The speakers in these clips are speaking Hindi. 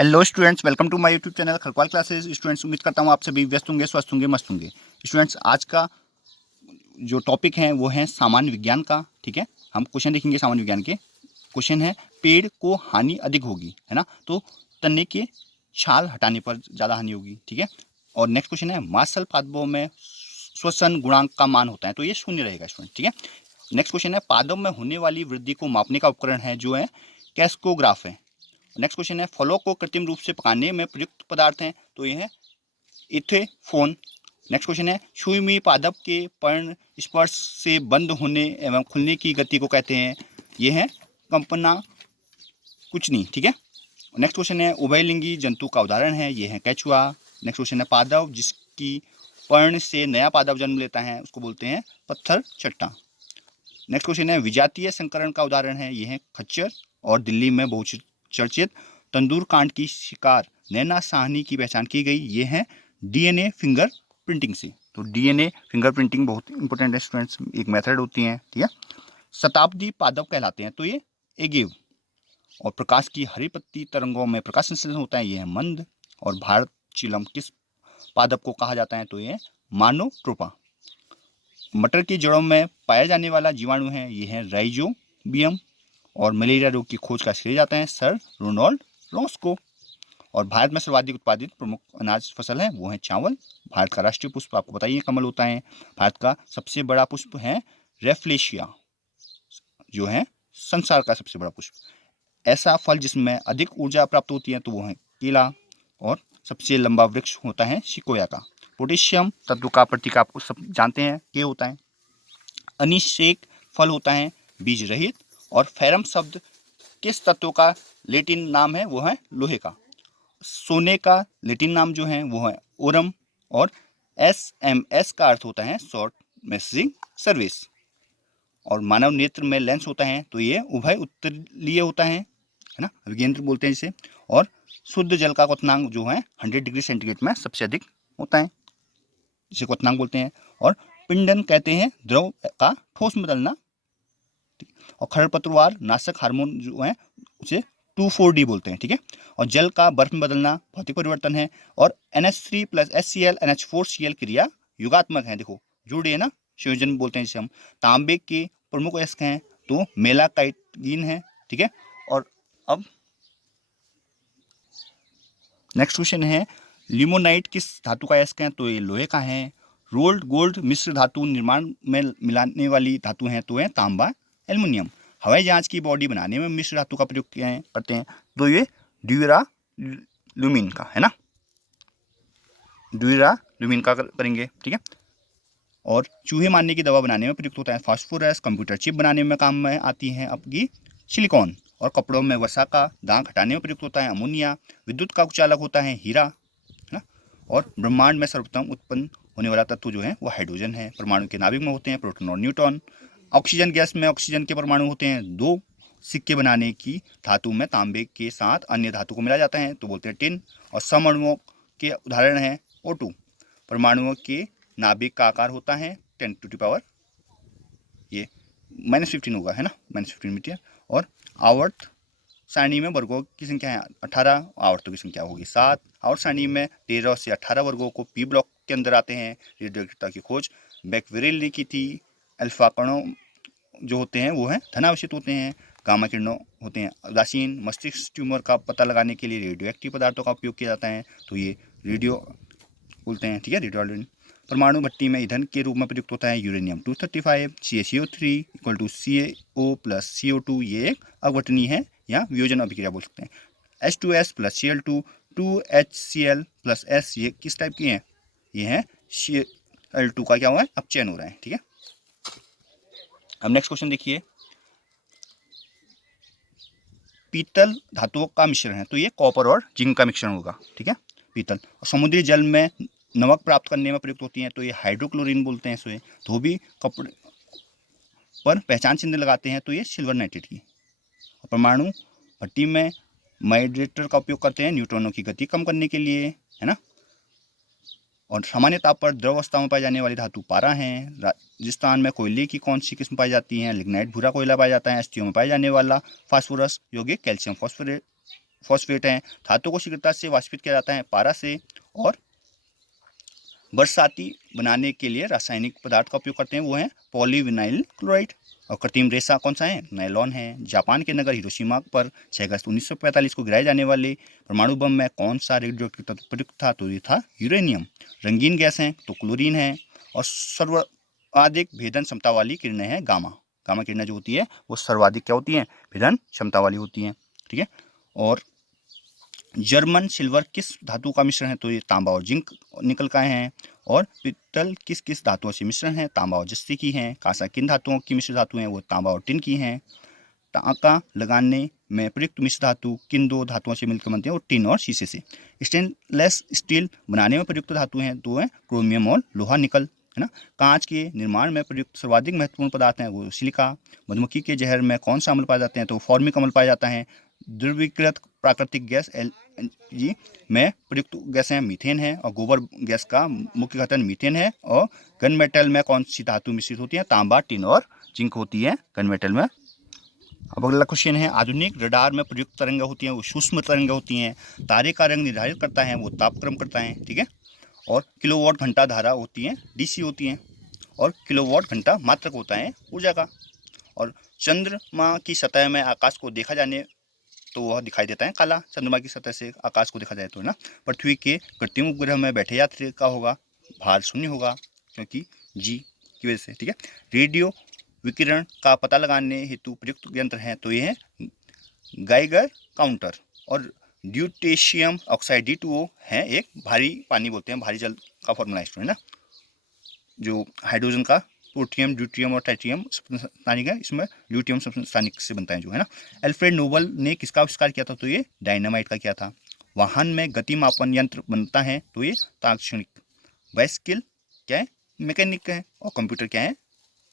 Hello students, welcome to my YouTube channel Kharkwal classes. Students, उम्मीद करता हूँ आप सभी व्यस्त होंगे, स्वस्थ होंगे, मस्त होंगे। स्टूडेंट्स, आज का जो टॉपिक है वो है सामान्य विज्ञान का। ठीक है, हम क्वेश्चन देखेंगे सामान्य विज्ञान के। क्वेश्चन है, पेड़ को हानि अधिक होगी, है ना, तो तने के छाल हटाने पर ज़्यादा हानि होगी। ठीक है, और नेक्स्ट क्वेश्चन है, मार्शल पादपों में श्वसन गुणांक का मान होता है, तो ये शून्य रहेगा स्टूडेंट। ठीक है, नेक्स्ट क्वेश्चन है, पादप में होने वाली वृद्धि को मापने का उपकरण है जो है कैस्कोग्राफ है। नेक्स्ट क्वेश्चन है, फलों को कृत्रिम रूप से पकाने में प्रयुक्त पदार्थ हैं, तो ये है इथेफोन। नेक्स्ट क्वेश्चन है, छुई हुई पादप के पर्ण स्पर्श से बंद होने एवं खुलने की गति को कहते हैं, ये है कंपना कुचनी। ठीक है, नेक्स्ट क्वेश्चन है, उभयलिंगी जंतु का उदाहरण है, ये है केचुआ। नेक्स्ट क्वेश्चन है, पादप जिसकी पर्ण से नया पादप जन्म लेता है उसको बोलते हैं पत्थर चट्टा। नेक्स्ट क्वेश्चन है, विजातीय संकरण का उदाहरण है, ये है खच्चर। और दिल्ली में बहुचर्चित तंदूर कांड की शिकार नैना साहनी की पहचान की गई, ये है डीएनए फिंगर प्रिंटिंग से। तो डीएनए फिंगर प्रिंटिंग बहुत इंपॉर्टेंट है स्टूडेंट्स, एक मेथड होती है। ठीक है, शताब्दी पादप कहलाते हैं, तो ये एगेव। और प्रकाश की हरी पत्ती तरंगों में प्रकाश संश्लेषण होता है, ये है मंद। और भारत चिलम किस पादप को कहा जाता है, तो ये मानोट्रोपा। मटर की जड़ों में पाया जाने वाला जीवाणु है, ये है राइजोबियम। और मलेरिया रोग की खोज का श्रेय जाता है सर रोनाल्ड रॉस को। और भारत में सर्वाधिक उत्पादित प्रमुख अनाज फसल है, वो है चावल। भारत का राष्ट्रीय पुष्प आपको बताइए कमल होता है। भारत का सबसे बड़ा पुष्प है रेफ्लेशिया, जो है संसार का सबसे बड़ा पुष्प। ऐसा फल जिसमें अधिक ऊर्जा प्राप्त होती है, तो वो है केला। और सबसे लंबा वृक्ष होता है सिकोया का। पोटेशियम तत्व का प्रतीक आपको सब जानते हैं, के होता है। अनिषेक फल होता है बीज रहित। और फेरम शब्द किस तत्व का लेटिन नाम है, वो है लोहे का। सोने का लेटिन नाम जो है वो है ओरम। और SMS का अर्थ होता है शॉर्ट मैसेजिंग सर्विस। और मानव नेत्र में लेंस होता है, तो ये उभय उत्तरीय होता है ना, विगेंद्र बोलते हैं इसे। और शुद्ध जल का क्वथनांक जो है 100 डिग्री सेंटीग्रेड में सबसे अधिक होता है, जिसे क्वथनांक बोलते हैं। और पिंडन कहते हैं द्रव का ठोस में बदलना। और खरपतवार नाशक हार्मोन जो है उसे 2,4-D बोलते हैं। ठीक है, और जल का बर्फ में बदलना भौतिक परिवर्तन है। और NH3 + HCl NH4Cl क्रिया युगात्मक है, देखो जुड़े है ना, संयोजन बोलते हैं जिसे हम। तांबे के प्रमुख अयस्क हैं, तो मेलाकाइटिन है। ठीक है, और अब नेक्स्ट क्वेश्चन है, लिमोनाइट किस धातु का अयस्क है, तो ये लोहे का है। रोल्ड गोल्ड मिश्र धातु निर्माण में मिलाने वाली धातु है, तो है तांबा एल्युमिनियम। हवाई जहाज की बॉडी बनाने में मिश्र धातु का प्रयोग करते हैं, तो ये ड्यूराल्यूमिन का है ना, ड्यूराल्यूमिन का करेंगे। ठीक है, और चूहे मारने की दवा बनाने में प्रयुक्त होता है फास्फोरस। कंप्यूटर चिप बनाने में काम में आती है आपकी सिलिकॉन। और कपड़ों में वसा का दाग हटाने में प्रयुक्त होता है अमोनिया। विद्युत का कुचालक होता है हीरा, है ना। और ब्रह्मांड में सर्वोत्तम उत्पन्न होने वाला तत्व जो है वो हाइड्रोजन है। परमाणु के नाभिक में होते हैं प्रोटॉन और न्यूट्रॉन। ऑक्सीजन गैस में ऑक्सीजन के परमाणु होते हैं दो। सिक्के बनाने की धातु में तांबे के साथ अन्य धातु को मिलाया जाता है, तो बोलते हैं टिन। और समअणुओं के उदाहरण हैं O2। परमाणुओं के नाभिक का आकार होता है 10⁻, ये -15 होगा, है ना, -15 मीटर। और आवर्त सारणी में वर्गों की संख्या है 18, आवर्तों की संख्या होगी 7। आवर्त सारणी में 13 से 18 वर्गों को P ब्लॉक के अंदर आते हैं। रेडियोएक्टिविटी की खोज बैक्वेरेल ने की थी। अल्फा कणों जो होते हैं वो हैं धनावेशित होते हैं। गामा किरणों होते हैं उदासीन। मस्तिष्क ट्यूमर का पता लगाने के लिए रेडियो एक्टिव पदार्थों का उपयोग किया जाता है, तो ये रेडियो बोलते हैं। ठीक है, रेडियो। परमाणु भट्टी में ईंधन के रूप में प्रयुक्त होता है यूरेनियम 235। CaCO3 = CO + CO2, ये एक अपघटनीय है या वियोजन अभिक्रिया बोल सकते हैं। H2S + Cl2 2HCl + S, ये किस टाइप की है, ये है Cl2 का क्या हुआ है, अपचयन हो रहा है। ठीक है, अब नेक्स्ट क्वेश्चन देखिए, पीतल धातुओं का मिश्रण है, तो ये कॉपर और जिंक का मिश्रण होगा। ठीक है, पीतल। और समुद्री जल में नमक प्राप्त करने में प्रयुक्त होती हैं, तो ये हाइड्रोक्लोरिन बोलते हैं इसे। धोबी कपड़े पर पहचान चिन्ह लगाते हैं, तो ये सिल्वर नाइट्रेट की। परमाणु भट्टी में माइड्रेटर का उपयोग करते हैं न्यूट्रॉनों की गति कम करने के लिए, है ना। और सामान्य ताप पर द्रव अवस्था में पाई जाने वाली धातु पारा है। राजस्थान में कोयले की कौन सी किस्म पाई जाती है, लिग्नाइट भूरा कोयला पाया जाता है। अस्थियों में पाए जाने वाला फास्फोरस यौगिक कैल्शियम फॉस्फोरेट फॉस्फेट हैं। धातु को शीघ्रता से वाष्पित किया जाता है पारा से, और बरसाती बनाने के लिए रासायनिक पदार्थ का उपयोग करते हैं, वो है पॉलीविनाइल क्लोराइड। और कृत्रिम रेशा कौन सा है? नायलॉन है। जापान के नगर हिरोशिमा पर 6 अगस्त 1945 को गिराए जाने वाले परमाणु बम में कौन सा रेडियोएक्टिव तत्व प्रयुक्त था? तो ये था यूरेनियम। रंगीन गैस है तो क्लोरीन है। और सर्वाधिक भेदन क्षमता वाली किरणें हैं गामा। गामा किरणें जो होती है वो सर्वाधिक क्या होती हैं? भेदन क्षमता वाली होती हैं, ठीक है। और जर्मन सिल्वर किस धातु का मिश्रण है? तो ये तांबा और जिंक निकल का है। और पित्तल किस किस धातुओं से मिश्रण है? तांबा और जस्ती की है। कांसा किन धातुओं की मिश्र धातु है? वो तांबा और टिन की हैं। टांका लगाने में प्रयुक्त मिश्र धातु किन दो धातुओं से मिलकर बनते हैं? वो टिन और शीशे से। स्टेनलेस स्टील बनाने में प्रयुक्त धातु हैं दो हैं, क्रोमियम और लोहा निकल, है ना। कांच के निर्माण में प्रयुक्त सर्वाधिक महत्वपूर्ण पदार्थ हैं वो सिलिका। मधुमक्खी के जहर में कौन सा अम्ल पाए जाते हैं? तो फॉर्मिक अम्ल पाया जाता है। द्रवीकृत प्राकृतिक गैस एलएनजी में प्रयुक्त गैस है मीथेन है। और गोबर गैस का मुख्य घटक मीथेन है। और गन मेटल में कौन सी धातु मिश्रित होती है? तांबा, टिन और जिंक होती है गन मेटल में। अब अगला क्वेश्चन है, आधुनिक रडार में प्रयुक्त तरंग होती हैं वो सूक्ष्म तरंग होती हैं। तारे का रंग निर्धारित करता है वो तापक्रम करता है, ठीक है। और किलोवाट घंटा धारा होती है डीसी होती हैं। और किलोवाट घंटा मात्रक होता है ऊर्जा का। और चंद्रमा की सतह में आकाश को देखा जाने तो वह दिखाई देता है काला। चंद्रमा की सतह से आकाश को देखा जाए तो, है ना। पृथ्वी के कृत्रिम उपग्रह में बैठे यात्री का होगा भार शून्य होगा, क्योंकि जी की वजह से, ठीक है। रेडियो विकिरण का पता लगाने हेतु प्रयुक्त यंत्र हैं तो ये है गाइगर काउंटर। और ड्यूटेशियम ऑक्साइड D2O है एक भारी पानी बोलते हैं, भारी जल का फॉर्मूला है ना। जो हाइड्रोजन का प्रोटियम, ड्यूट्रियम और ट्राइटियम स्थानिक है, इसमें ड्यूटियम स्थानिक से बनता है जो, है ना। अल्फ्रेड नोबल ने किसका आविष्कार किया था? तो ये डायनामाइट का किया था। वाहन में गति मापन यंत्र बनता है तो ये ताक्षणिक। बाइसिकल क्या है? मैकेनिक है। और कंप्यूटर क्या है?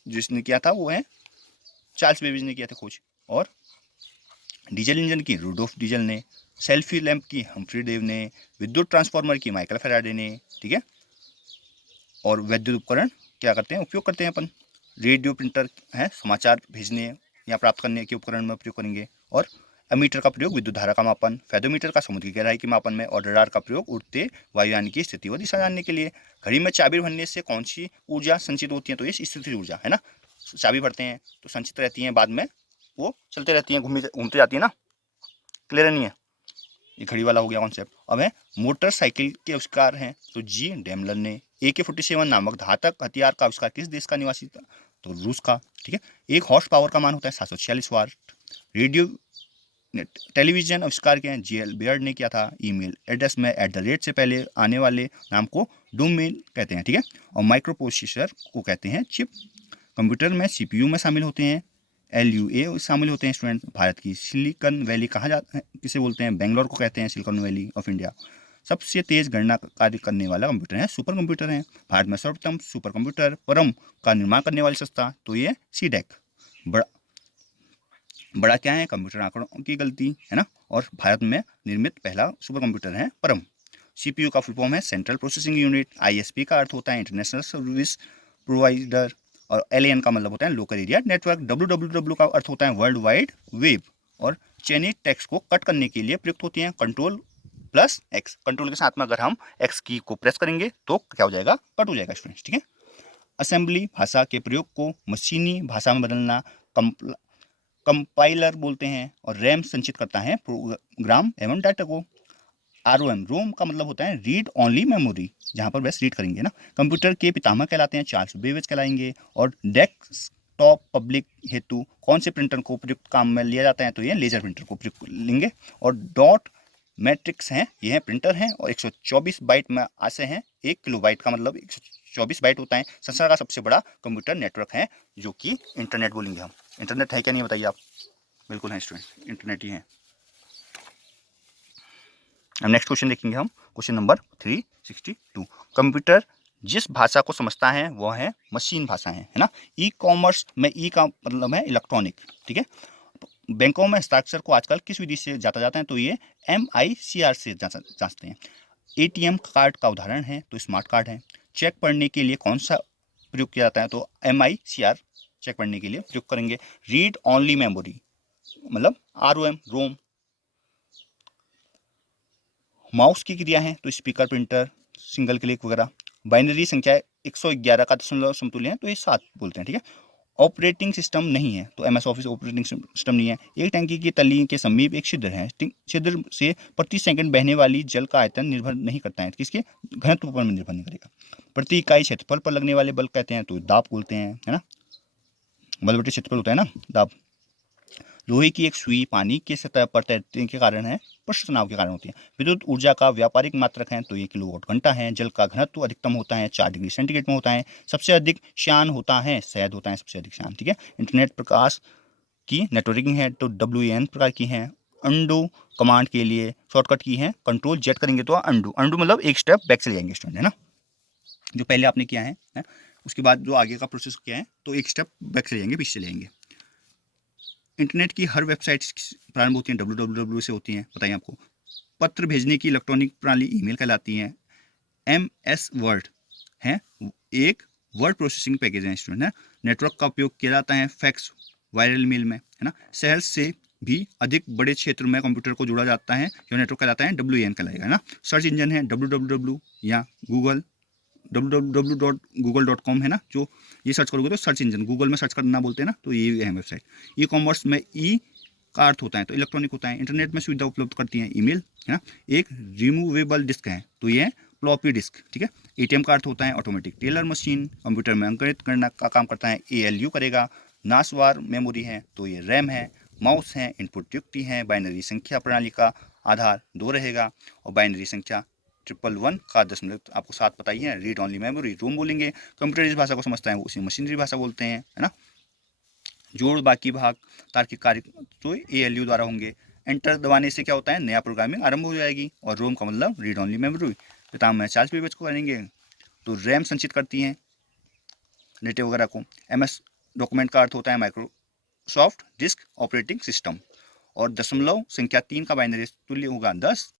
जिसने किया था वो है चार्ल्स बेबेज ने किया था खोज। और डीजल इंजन की रुडोल्फ डीजल ने। सेल्फी लैंप की हम्फ्री डेव ने। विद्युत ट्रांसफार्मर की माइकल फैराडे ने, ठीक है। और वैद्युत उपकरण क्या करते हैं? उपयोग करते हैं अपन। रेडियो प्रिंटर है समाचार भेजने या प्राप्त करने के उपकरण में प्रयोग करेंगे। और एमीटर का प्रयोग विद्युत धारा का मापन। फेदोमीटर का समुद्र की गहराई के मापन में। और रडार का प्रयोग उड़ते वायुयान की स्थिति व दिशा जानने के लिए। घड़ी में चाबी भरने से कौन सी ऊर्जा संचित होती है? तो ये स्थिर ऊर्जा, है ना। चाबी भरते हैं तो संचित रहती है, बाद में वो चलते रहती हैं, घूमते जाती है ना। क्लियर नहीं है? ये घड़ी वाला हो गया कॉन्सेप्ट। अब है मोटरसाइकिल के आविष्कार हैं तो जी डेमलर ने। AK-47 नामक घातक हथियार का आविष्कार किस देश का निवासी था? तो रूस का, ठीक है। एक हॉर्स पावर का मान होता है 746 वाट। रेडियो टेलीविजन आविष्कार के हैं GL बेयर्ड ने किया था। ईमेल एड्रेस में @ से पहले आने वाले नाम को डोमेन कहते हैं, ठीक है। और माइक्रो प्रोसेसर को कहते हैं चिप। कंप्यूटर में CPU में शामिल होते हैं LUA शामिल होते हैं स्टूडेंट। भारत की सिलिकॉन वैली कहा जाता है, किसे बोलते हैं? बेंगलोर को कहते हैं सिलिकॉन वैली ऑफ इंडिया। सबसे तेज गणना कार्य करने वाला कंप्यूटर है सुपर कंप्यूटर है। भारत में सर्वप्रथम सुपर कंप्यूटर परम का निर्माण करने वाली संस्था तो ये CDEC। बड़ा क्या है? कंप्यूटर आंकड़ों की गलती, है ना। और भारत में निर्मित पहला सुपर कंप्यूटर है परम। CPU का फुल फॉर्म है सेंट्रल प्रोसेसिंग यूनिट। ISP का अर्थ होता है इंटरनेशनल सर्विस प्रोवाइडर। और LAN का मतलब होता है लोकल एरिया नेटवर्क। WWW का अर्थ होता है वर्ल्ड वाइड वेब। और चयनित टेक्स्ट को कट करने के लिए प्रयुक्त होती हैं Ctrl+X। कंट्रोल के साथ में अगर हम X की को प्रेस करेंगे तो क्या हो जाएगा? कट हो जाएगा स्टूडेंट्स, ठीक है। असेंबली भाषा के प्रयोग को मशीनी भाषा में बदलना कंपाइलर बोलते हैं। और रैम संचित करता है प्रोग्राम एवं डाटा को। ROM रोम का मतलब होता है रीड ओनली मेमोरी, जहाँ पर बस रीड करेंगे ना। कंप्यूटर के पितामह कहलाते हैं चार्ल्स बेबेज कहलाएंगे। और डेस्कटॉप पब्लिक हेतु कौन से प्रिंटर को प्रयुक्त काम में लिया जाता है? तो ये लेजर प्रिंटर को प्रयुक्त लेंगे। और डॉट मैट्रिक्स हैं, ये हैं प्रिंटर हैं। और 124 बाइट में आसे हैं। 1 किलोबाइट का मतलब 124 बाइट होता है। संसार का सबसे बड़ा कंप्यूटर नेटवर्क है जो कि इंटरनेट बोलेंगे हम। इंटरनेट है क्या नहीं बताइए आप? बिल्कुल है स्टूडेंट, इंटरनेट ही है। अब नेक्स्ट क्वेश्चन देखेंगे हम, क्वेश्चन नंबर 362। कंप्यूटर जिस भाषा को समझता है वह है मशीन भाषा है ना। E-कॉमर्स में ई का मतलब है इलेक्ट्रॉनिक, ठीक है। बैंकों में हस्ताक्षर को आजकल किस विधि से जांचा जाता है? तो ये MICR से जांचते हैं। ATM कार्ड का उदाहरण है तो स्मार्ट कार्ड है। चेक पढ़ने के लिए कौन सा प्रयोग किया जाता है? तो MICR चेक पढ़ने के लिए प्रयोग करेंगे। रीड ओनली मेमोरी मतलब ROM रोम। माउस की क्रिया है तो स्पीकर, प्रिंटर, सिंगल क्लिक वगैरह। बाइनरी संख्या 111 का दशमलव समतुल्य है तो ये 7 बोलते हैं, ठीक है। ऑपरेटिंग सिस्टम नहीं है तो MS ऑफिस ऑपरेटिंग सिस्टम नहीं है। एक टंकी की तली के समीप एक छिद्र है, छिद्र से प्रति सेकंड बहने वाली जल का आयतन निर्भर नहीं करता है, किसके घनत्व पर निर्भर नहीं करेगा। प्रति इकाई क्षेत्रफल पर लगने वाले बल कहते हैं तो दाब बोलते हैं, है ना। बल बटे क्षेत्रफल होता है ना, दाब। लोहे की एक सुई पानी की सतह पर तैरने के कारण है, पृष्ठ तनाव के कारण होती है। विद्युत ऊर्जा का व्यापारिक मात्रक है तो ये किलोवाट घंटा है। जल का घनत्व अधिकतम होता है 4 डिग्री सेंटीग्रेड में होता है। सबसे अधिक श्यान होता है, शहद होता है सबसे अधिक श्यान, ठीक है। इंटरनेट प्रकाश की नेटवर्किंग है तो WAN प्रकार की है। अंडो कमांड के लिए शॉर्टकट की है, कंट्रोल जेड करेंगे तो अंडू, अंडू मतलब एक स्टेप बैक चले जाएंगे स्टूडेंट, है ना। जो पहले आपने किया है उसके बाद जो आगे का प्रोसेस किया है तो एक स्टेप बैक चले जाएंगे, पीछे चले जाएंगे। इंटरनेट की हर वेबसाइट प्रारंभ होती हैं www से होती हैं, बताइए आपको। पत्र भेजने की इलेक्ट्रॉनिक प्रणाली ईमेल कहलाती है। MS वर्ड है एक वर्ड प्रोसेसिंग पैकेज है स्टूडेंट, है। नेटवर्क का उपयोग किया जाता है फैक्स, वायरल मेल में, है ना। शहर से भी अधिक बड़े क्षेत्र में कंप्यूटर को जोड़ा जाता है, जो नेटवर्क कहलाता है WAN कहलाएगा, है ना। सर्च इंजन है www या गूगल, www.google.com है ना। जो ये सर्च करोगे तो सर्च इंजन, गूगल में सर्च करना बोलते हैं ना, तो ये है वेबसाइट। ई कॉमर्स में ई का अर्थ होता है तो इलेक्ट्रॉनिक होता है। इंटरनेट में सुविधा उपलब्ध करती है ईमेल, है ना। एक रिमूवेबल डिस्क है तो ये फ्लॉपी डिस्क, ठीक है। ATM का अर्थ होता है ऑटोमेटिक टेलर मशीन। कंप्यूटर में अंकित करना का काम करता है ALU करेगा। नासवार मेमोरी है तो ये रैम है। माउस है इनपुट युक्ति है। बाइनरी संख्या प्रणाली का आधार 2 रहेगा और बाइनरी संख्या 111 का दशमलव आपको 7 पता ही है। रीड ऑनली मेमोरी रोम बोलेंगे। कंप्यूटर जिस भाषा को समझता है वो उसी मशीनरी भाषा बोलते हैं, है ना। जोड़ बाकी भाग तार्किक कार्य तो ALU द्वारा होंगे। एंटर दबाने से क्या होता है, नया प्रोग्रामिंग आरंभ हो जाएगी। और रोम का मतलब रीड ऑनली मेमोरी। पिताम में चार्ज पेज को करेंगे तो रैम संचित करती हैं डेटा वगैरह को। MS डॉक्यूमेंट का अर्थ होता है माइक्रोसॉफ्ट डिस्क ऑपरेटिंग सिस्टम। और दशमलव संख्या 3 का बाइनरी तुल्य होगा 10